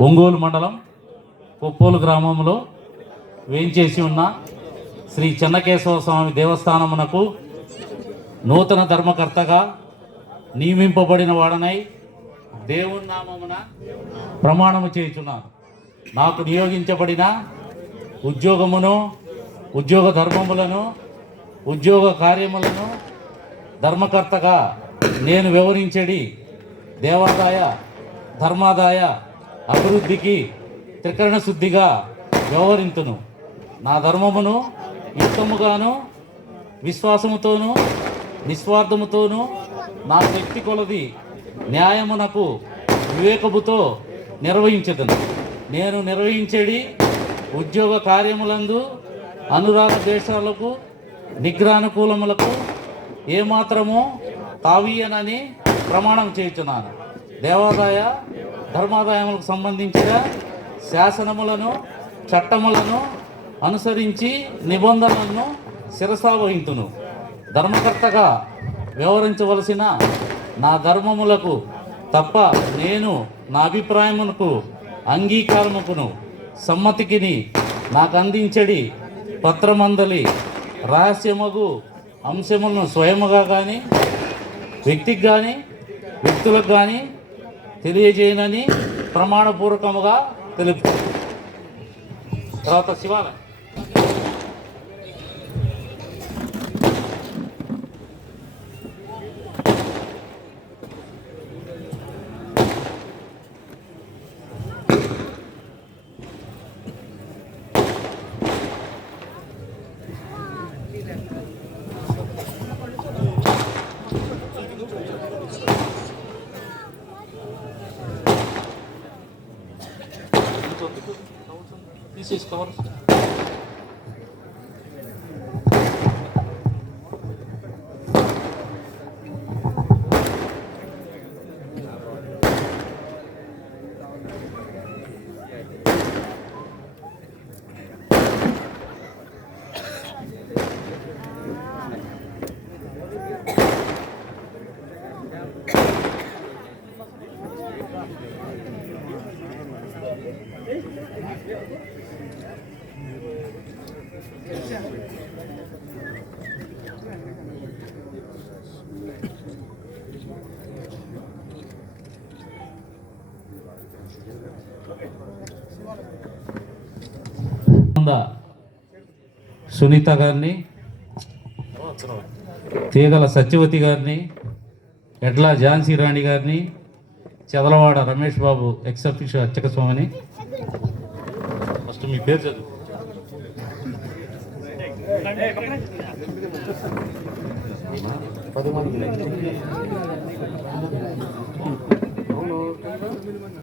ఒంగోలు మండలం కొప్పోలు గ్రామంలో వేయించేసి ఉన్న శ్రీ చెన్నకేశవ స్వామి దేవస్థానమునకు నూతన ధర్మకర్తగా నియమింపబడిన వాడనై దేవుని నామమున ప్రమాణము చేయుచున్నాను నాకు నియోగించబడిన ఉద్యోగమును ఉద్యోగ ధర్మములను ఉద్యోగ కార్యములను ధర్మకర్తగా నేను వివరించడి. దేవాదాయ ధర్మాదాయ అభివృద్ధికి త్రికరణ శుద్ధిగా వ్యవహరింతును. నా ధర్మమును యుక్తముగాను విశ్వాసముతోనూ నిస్వార్థముతోనూ నా శక్తి కొలది న్యాయమునకు వివేకముతో నిర్వహించదను. నేను నిర్వహించేది ఉద్యోగ కార్యములందు అనురాగ దేశాలకు నిగ్రహానుకూలములకు ఏమాత్రమో తావీయనని ప్రమాణం చేయుచున్నాను. దేవాదాయ ధర్మాదాయములకు సంబంధించిన శాసనములను చట్టములను అనుసరించి నిబంధనలను శిరసావహింతును ధర్మకర్తగా వివరించవలసిన నా ధర్మములకు తప్ప నేను నా అభిప్రాయమునకు అంగీకారముకును. సమ్మతికిని నాకు అందించడి పత్రమందలి రహస్యమగు అంశములను స్వయముగా కానీ వ్యక్తికి కానీ వ్యక్తులకు కానీ తెలియజేయనని ప్రమాణపూర్వకముగా తెలుపు తర్వాత శివాలయం. This is for సునీత గారిని తీగల సత్యవతి గారిని ఎడ్ల ఝాన్సీ రాణి గారిని చెదలవాడ రమేష్ బాబు ఎక్స్ అఫీషియల్ అర్చక స్వామిని tu me vê,